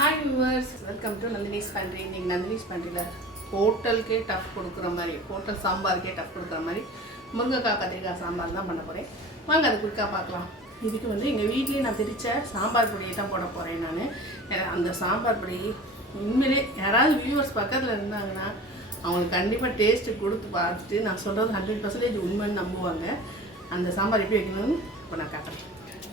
Hi viewers welcome to Nandini's pantry இன்றைக்கி Nandini's பண்ட்ரியில் ஹோட்டலுக்கே tough கொடுக்குற மாதிரி ஹோட்டல் சாம்பாருக்கே டஃப் கொடுக்குற மாதிரி முருங்கைக்காய் கத்திரிக்காய் சாம்பார் தான் பண்ண போகிறேன் வாங்க அது குயிக்காக பார்க்கலாம். இதுக்கு வந்து எங்கள் வீட்லேயே நான் பிரித்த சாம்பார் பொடியை தான் போட போகிறேன் நான். அந்த சாம்பார் பொடி உண்மையிலே யாராவது வியூவர்ஸ் பக்கத்தில் இருந்தாங்கன்னா அவங்களுக்கு கண்டிப்பாக டேஸ்ட்டு கொடுத்து பார்த்துட்டு நான் சொல்கிறது ஹண்ட்ரட் பர்சன்டேஜ் உண்மைன்னு நம்புவாங்க. அந்த சாம்பார் எப்படி வைக்கணும்னு இப்போ நான் காட்டுறேன்.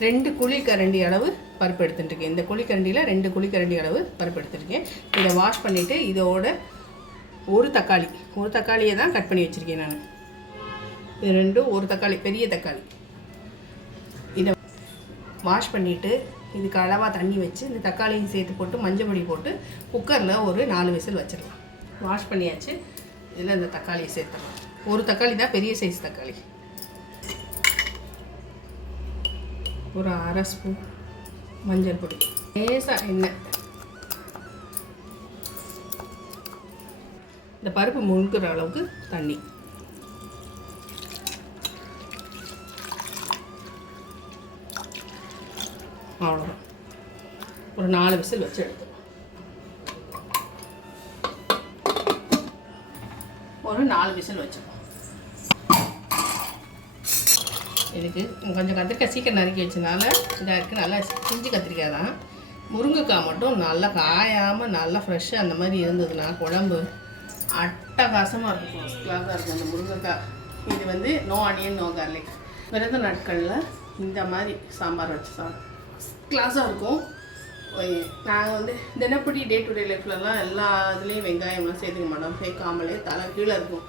ரெண்டு குழிக்கரண்டி அளவு பருப்பு எடுத்துட்டுருக்கேன் இந்த குழிக்கரண்டியில் ரெண்டு குழிக்கரண்டி அளவு பருப்பு எடுத்துருக்கேன் இதை வாஷ் பண்ணிவிட்டு இதோட ஒரு தக்காளி ஒரு தக்காளியை தான் கட் பண்ணி வச்சுருக்கேன் நான். இது ரெண்டும் ஒரு தக்காளி பெரிய தக்காளி. இதை வாஷ் பண்ணிவிட்டு இதுக்கு அளவாக தண்ணி வச்சு இந்த தக்காளியும் சேர்த்து போட்டு மஞ்சள் பொடி போட்டு குக்கரில் ஒரு நாலு விசில் வச்சிடலாம். வாஷ் பண்ணியாச்சு. இதில் இந்த தக்காளியை சேர்த்துடலாம். ஒரு தக்காளி தான் பெரிய சைஸ் தக்காளி. ஒரு அரை ஸ்பூன் மஞ்சள் பொடி. லேசாக எண்ணெய். இந்த பருப்பு முழுக்கிற அளவுக்கு தண்ணி. அவ்வளோதான் ஒரு நாலு விசில் வச்சு எடுத்து ஒரு நாலு விசில் வச்சுப்போம் இதுக்கு கொஞ்சம் கத்திரிக்காய் சீக்கிரம் நறுக்கி வச்சனால இதாக இருக்குது நல்லா செஞ்சு கத்திரிக்காய் தான். முருங்கைக்காய் மட்டும் நல்லா காயாமல் நல்லா ஃப்ரெஷ்ஷாக அந்த மாதிரி இருந்ததுன்னா குழம்பு அட்டகாசமாக இருக்கும். ஃபஸ்ட் கிளாஸாக இருக்கும் அந்த முருங்கைக்காய். இது வந்து நோ ஆனியன் நோ கார்லிக் விரத நாட்களில் இந்த மாதிரி சாம்பார் வச்சு சாப்பிடும் ஃபஸ்ட் கிளாஸாக இருக்கும். நாங்கள் வந்து தினப்படி டே டு டே லைஃப்லலாம் எல்லா இதுலேயும் வெங்காயம்லாம் சேர்த்துக்க மாட்டோம். சேர்க்காமலே தலை கீழே இருக்கும்.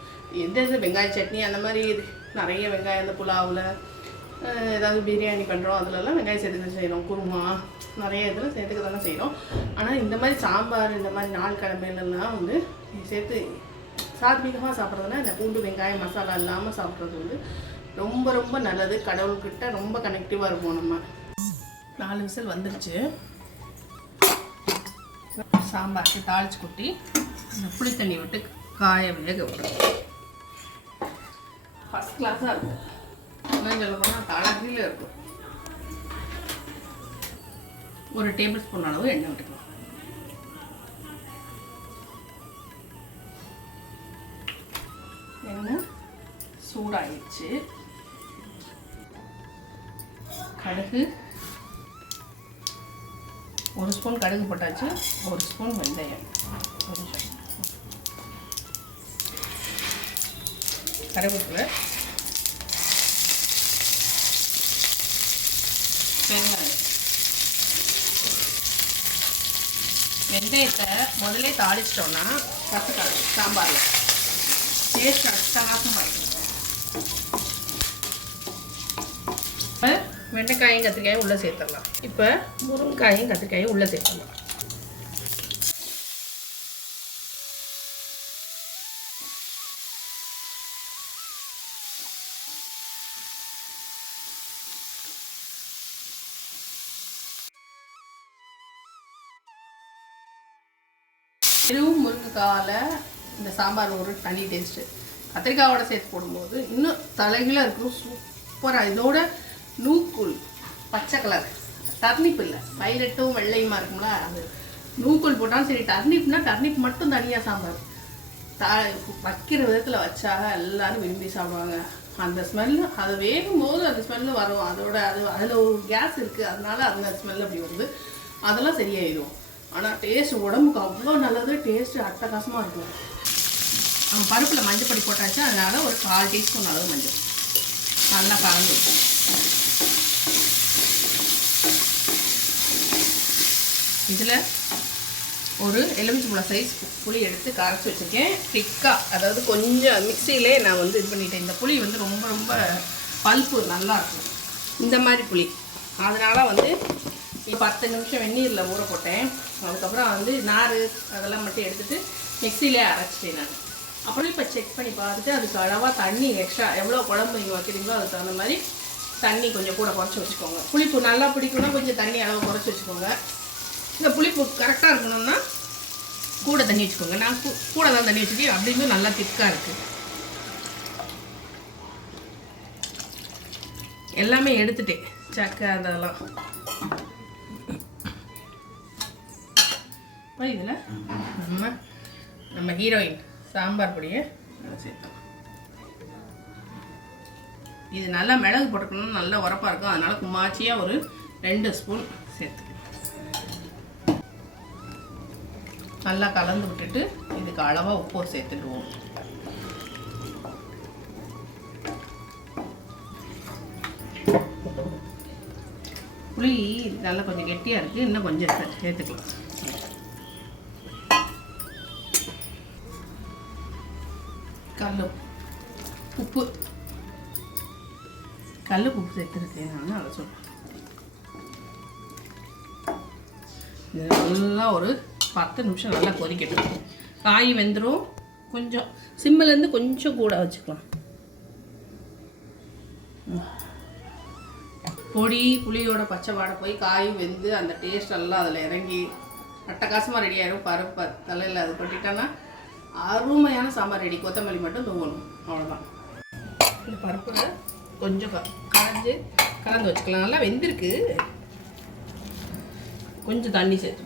எந்த இது வெங்காய சட்னி அந்த மாதிரி இது. நிறைய வெங்காயம் இந்த புலாவில் ஏதாவது பிரியாணி பண்ணுறோம் அதுலலாம் வெங்காயம் சேர்த்து செய்கிறோம் குருமா நிறைய இதில் சேர்த்துக்க தானே செய்கிறோம் ஆனால் இந்த மாதிரி சாம்பார் இந்த மாதிரி நாள் கிழமையிலலாம் வந்து சேர்த்து சாத்வீகமாக சாப்பிட்றதுனா இந்த பூண்டு வெங்காயம் மசாலா இல்லாமல் சாப்பிட்றது வந்து ரொம்ப ரொம்ப நல்லது. கடவுள்கிட்ட ரொம்ப கனெக்டிவாக இருப்போம் நம்ம. நாலு விசில் வந்துருச்சு. சாம்பாருக்கு தாளிச்சு கொட்டி இந்த புளி தண்ணி விட்டு காய வேக விடணும் ஃபஸ்ட் கிளாஸாக இருக்கும். இன்னும் சொல்ல போனால் தலகில இருக்கும். ஒரு டேபிள் ஸ்பூன் அளவு எண்ணெய் விட்டுக்கலாம் எண்ணெய் சூடாயிடுச்சு. கடுகு ஒரு ஸ்பூன் கடுகு போட்டாச்சு. ஒரு ஸ்பூன் வெந்தயம். கொஞ்சம். கருவேப்பிலை. பெருங்காயம் வெந்தயத்தை முதல்ல தாளிச்சிட்டோம்னா கற்றுக்காது சாம்பாரில். டேஸ்ட் அட்டகாசமாக இருக்கும் இப்போ வெண்டைக்காயும் கத்திரிக்காயும் உள்ளே சேர்த்துடலாம். இப்போ முருங்காயும் கத்திரிக்காயும் உள்ளே சேர்த்துடலாம். இதுவும் முருங்கைக்காயில் இந்த சாம்பார் ஒரு தனி டேஸ்ட்டு கத்திரிக்காயோட சேர்த்து போடும்போது இன்னும் தலைகளாக இருக்கும். சூப்பராக இதோட நூக்குள் பச்சை கலர் டர்னிப் இல்லை. வயலட்டும் வெள்ளையுமா இருக்கும்ல அது. நூக்குள் போட்டாலும் சரி டர்னிப்னா டர்னிப் மட்டும் தனியாக சாம்பார். தா வைக்கிற விதத்தில் வச்சா எல்லோரும் விரும்பி சாப்பிடுவாங்க. அந்த ஸ்மெல்லு அது வேகும் போது அந்த ஸ்மெல்லு வரும். அதோட அது அதில் ஒரு கேஸ் இருக்குது அதனால அந்த ஸ்மெல் அப்படி வருது. அதெல்லாம் சரியாயிடும் ஆனால் டேஸ்ட் உடம்புக்கு அவ்வளோ நல்லது டேஸ்ட்டு அட்டகாசமாக இருக்கும். நம்ம பருப்பில் மஞ்சள் பொடி போட்டாச்சு அதனால் ஒரு கால் டீஸ்பூன் அளவு மஞ்சள். நல்லா கலந்து வைப்போம் இதில் ஒரு எலுமிச்சம்பழம் சைஸ் புளி எடுத்து கரைச்சி வச்சுருக்கேன். திக்காக அதாவது கொஞ்சம் மிக்சியிலே நான் வந்து இது பண்ணிட்டேன். இந்த புளி வந்து ரொம்ப ரொம்ப பல்ப்பு நல்லா இருக்கும். இந்த மாதிரி புளி. அதனால் வந்து பத்து நிமிஷம் வெந்நீரில் ஊற போட்டேன். அதுக்கப்புறம் வந்து நார் அதெல்லாம் மட்டும் எடுத்துகிட்டு மிக்சியிலே அரைச்சிட்டேன் நான். அப்புறம் இப்போ செக் பண்ணி பார்த்துட்டு அதுக்கு அளவாக தண்ணி எக்ஸ்ட்ரா எவ்வளோ குழம்பு நீங்கள் வைக்கிறீங்களோ அதுக்கு தகுந்த மாதிரி தண்ணி கொஞ்சம் கூட குறைச்சி வச்சுக்கோங்க. புளிப்பு நல்லா பிடிக்கணும்னா கொஞ்சம் தண்ணி அளவு குறைச்சி வச்சுக்கோங்க. இந்த புளிப்பு கரெக்டாக இருக்கணும்னா கூட தண்ணி வச்சுக்கோங்க. நான் கூ- கூட தான் தண்ணி வச்சுக்கேன் அப்படின்னு நல்லா திக்காக இருக்குது எல்லாமே எடுத்துட்டேன். சக்கை அதெல்லாம். இதில் நம்ம நம்ம ஹீரோயின் சாம்பார் பொடியை சேர்த்தோம். இது நல்லா மிளகு போட்டுக்கணும் நல்லா உரப்பாக இருக்கும். அதனால் குமாச்சியாக ஒரு ரெண்டு ஸ்பூன் சேர்த்து நல்லா கலந்து விட்டுட்டு இதுக்கு அளவாக உப்பு சேர்த்துடுவோம் புளி நல்லா கொஞ்சம் கெட்டியாக இருக்குது இன்னும் கொஞ்சம் சேர்த்துக்கலாம். கல் உப்பு சேர்த்துருக்கேன் நான் அதை சொல்கிறேன் இது நல்லா ஒரு பத்து நிமிஷம் நல்லா கொதிக்கட்டும். காய் வெந்துடும் கொஞ்சம் சிம்மிலேருந்து கொஞ்சம் கூட வச்சுக்கலாம். பொடி புளியோட பச்சை வாடை போய் காய் வெந்து அந்த டேஸ்ட் எல்லாம் அதில் இறங்கி அட்டகாசமாக ரெடி ஆயிடும் பருப்பு தலையில் அது கொட்டிட்டோன்னா அருமையான சாம்பார் ரெடி கொத்தமல்லி மட்டும் தூங்கணும் அவ்வளோதான் இந்த பருப்பில் கொஞ்சம் கரைஞ்சி கலந்து வச்சுக்கலாம். நல்லா வெந்திருக்கு. கொஞ்சம் தண்ணி சேர்த்து.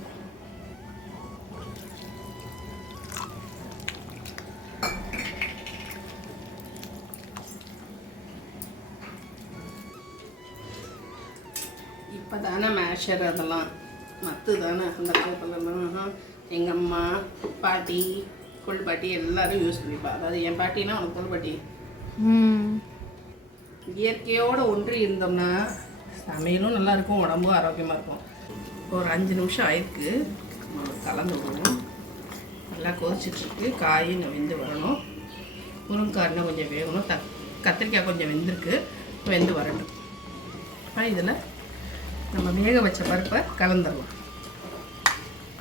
இப்போ தானே மேஷர் அதெல்லாம். மத்து தானே அந்த காலத்துலலாம். எங்கள் அம்மா பாட்டி கொள்பாட்டி எல்லாரும் யூஸ் பண்ணிப்பா அதாவது என் பாட்டினா உனக்கு கொள்பாட்டி இயற்கையோடு ஒன்றி இருந்தோம்னா சமையலும் நல்லா இருக்கும் உடம்பும் ஆரோக்கியமாக இருக்கும். ஒரு அஞ்சு நிமிஷம் ஆயிருக்கு. நம்ம கலந்து விடணும் நல்லா கொதிச்சிட்ருக்கு. காய் இன்னும் வெந்து வரணும். முருங்கைக்காய் இன்னும் கொஞ்சம் வேகணும். த கத்திரிக்காய் கொஞ்சம் வெந்திருக்கு. வெந்து வரட்டும். இப்போ இதில் நம்ம வேக வச்ச பருப்பை கலந்துடலாம்.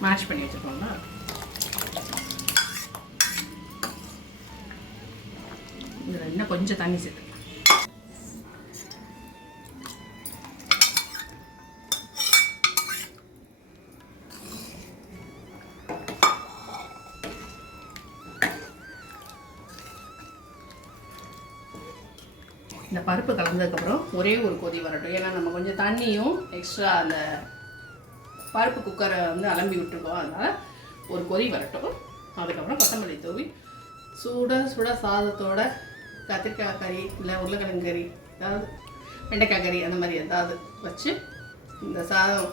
மேஷ் பண்ணி வச்சுருக்கோம்ல? இதில் இன்னும் கொஞ்சம் தண்ணி சேர்த்து இந்த பருப்பு கலந்ததுக்கப்புறம் ஒரே ஒரு கொதி வரட்டும். ஏன்னா நம்ம கொஞ்சம் தண்ணியும் எக்ஸ்ட்ரா அந்த பருப்பு குக்கரை வந்து அலம்பி விட்டுருக்கோம். அதனால் ஒரு கொதி வரட்டும். அதுக்கப்புறம் கொத்தமல்லி தூவி சூட சுட சாதத்தோட கத்திரிக்காய் கறி இல்லை உருளைக்கிழங்கு கறி ஏதாவது வெண்டைக்காய் கறி அந்த மாதிரி ஏதாவது வச்சு இந்த சாதம்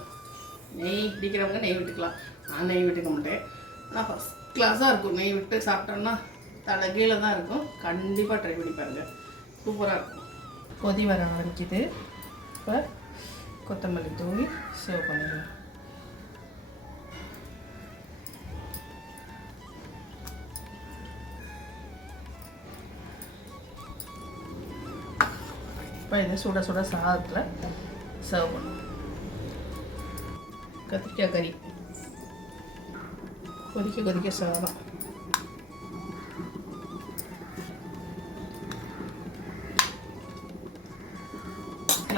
நெய் பிடிக்கிறவங்க நெய் விட்டுக்கலாம். நான் நெய் விட்டுக்க மாட்டேன். ஆனால் ஃபஸ்ட் கிளாஸாக இருக்கும். நெய் விட்டு சாப்பிட்டோம்னா தலை கீழே தான் இருக்கும். கண்டிப்பாக ட்ரை பண்ணி பாருங்கள் சூப்பராக இருக்கும். கொதி வர ஆரம்பிக்குது. இப்போ கொத்தமல்லி தூவி சர்வ் பண்ணிடலாம். இப்போ இது சுட சுட சாதத்தில் சர்வ் பண்ணும் கத்திரிக்காய் கறி. கொதிக்க கொதிக்க சாதம்.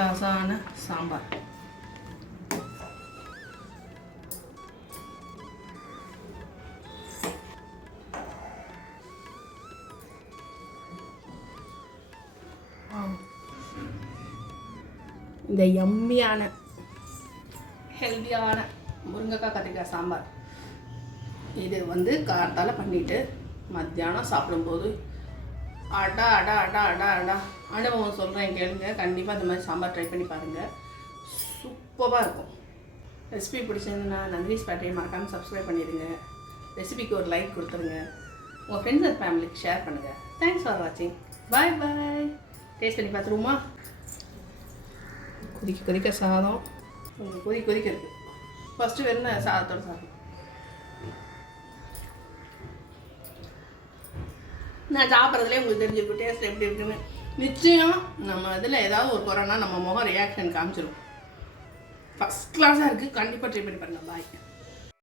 ரசான சாம்பார். இந்த யம்மியான ஹெல்த்தியான முருங்கைக்காய் கத்திரிக்காய் சாம்பார். இது வந்து காரத்தால் பண்ணிட்டு மத்தியானம் சாப்பிடும்போது அடா அடா அடா அடா அடா. அனுபவம் சொல்கிறேன் கேளுங்க. கண்டிப்பாக இந்த மாதிரி சாம்பார் ட்ரை பண்ணி பாருங்கள் சூப்பராக இருக்கும். ரெசிபி பிடிச்சிருந்ததுன்னா நந்தினிஸ் பேட்டையை மறக்காமல் சப்ஸ்கிரைப் பண்ணிடுங்க. ரெசிபிக்கு ஒரு லைக் கொடுத்துருங்க. உங்கள் ஃப்ரெண்ட்ஸ் அண்ட் ஃபேமிலிக்கு ஷேர் பண்ணுங்கள் தேங்க்ஸ் ஃபார் வாட்சிங் பாய் பாய் டேஸ்ட் பண்ணி பார்த்துருவோமா? கொதிக்க கொதிக்க சாதம். கொதி கொதிக்க இருக்கு. ஃபஸ்ட்டு வெறும் சாதத்தோட சாதம். நான் சாப்பிட்றதுலேயே உங்களுக்கு தெரிஞ்சிருக்கும் டேஸ்ட் எப்படி இருக்குன்னு. நிச்சயம் நம்ம இதில் ஏதாவது ஒரு குறைனா நம்ம முகம் ரியாக்ஷன் காமிச்சிடும் ஃபஸ்ட் கிளாஸாக இருக்குது கண்டிப்பாக ட்ரை பண்ணி பாருங்கள் பாய்